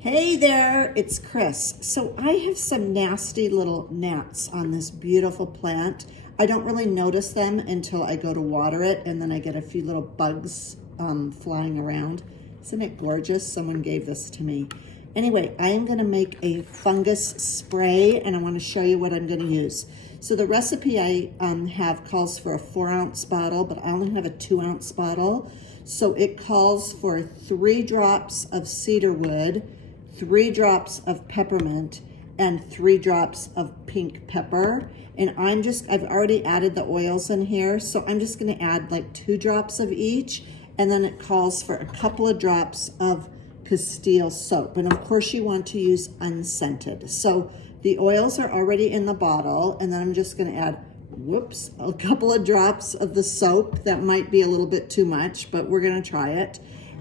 Hey there, it's Chris. So I have some nasty little gnats on this beautiful plant. I don't really notice them until I go to water it, and then I get a few little bugs flying around. Isn't it gorgeous? Someone gave this to me. Anyway, I am gonna make a fungus spray, and I wanna show you what I'm gonna use. So the recipe I have calls for a 4-ounce bottle, but I only have a 2-ounce bottle. So it calls for 3 drops of cedarwood, 3 drops of peppermint, and 3 drops of pink pepper. And I've already added the oils in here, so I'm just gonna add like 2 drops of each, and then it calls for a couple of drops of Castile soap. And of course you want to use unscented. So the oils are already in the bottle, and then I'm just gonna add, a couple of drops of the soap. That might be a little bit too much, but we're gonna try it.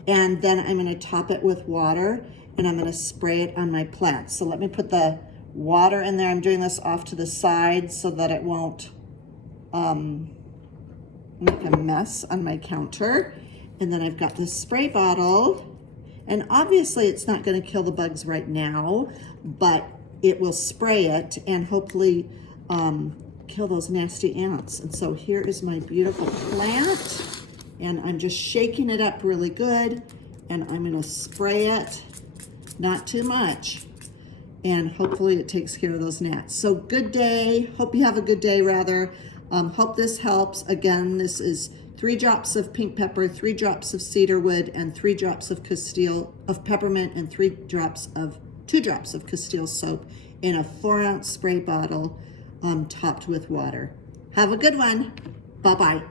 And then I'm gonna top it with water, and I'm gonna spray it on my plants. So let me put the water in there. I'm doing this off to the side so that it won't make a mess on my counter. And then I've got this spray bottle, and obviously it's not gonna kill the bugs right now, but it will spray it and hopefully kill those nasty ants. And so here is my beautiful plant, and I'm just shaking it up really good, and I'm gonna spray it, not too much, and hopefully it takes care of those gnats. So good day, hope you have a good day rather. Hope this helps. Again, this is 3 drops of pink pepper, 3 drops of cedarwood, and 3 drops of peppermint, and 2 drops of Castile soap in a 4-ounce spray bottle, topped with water. Have a good one. Bye-bye.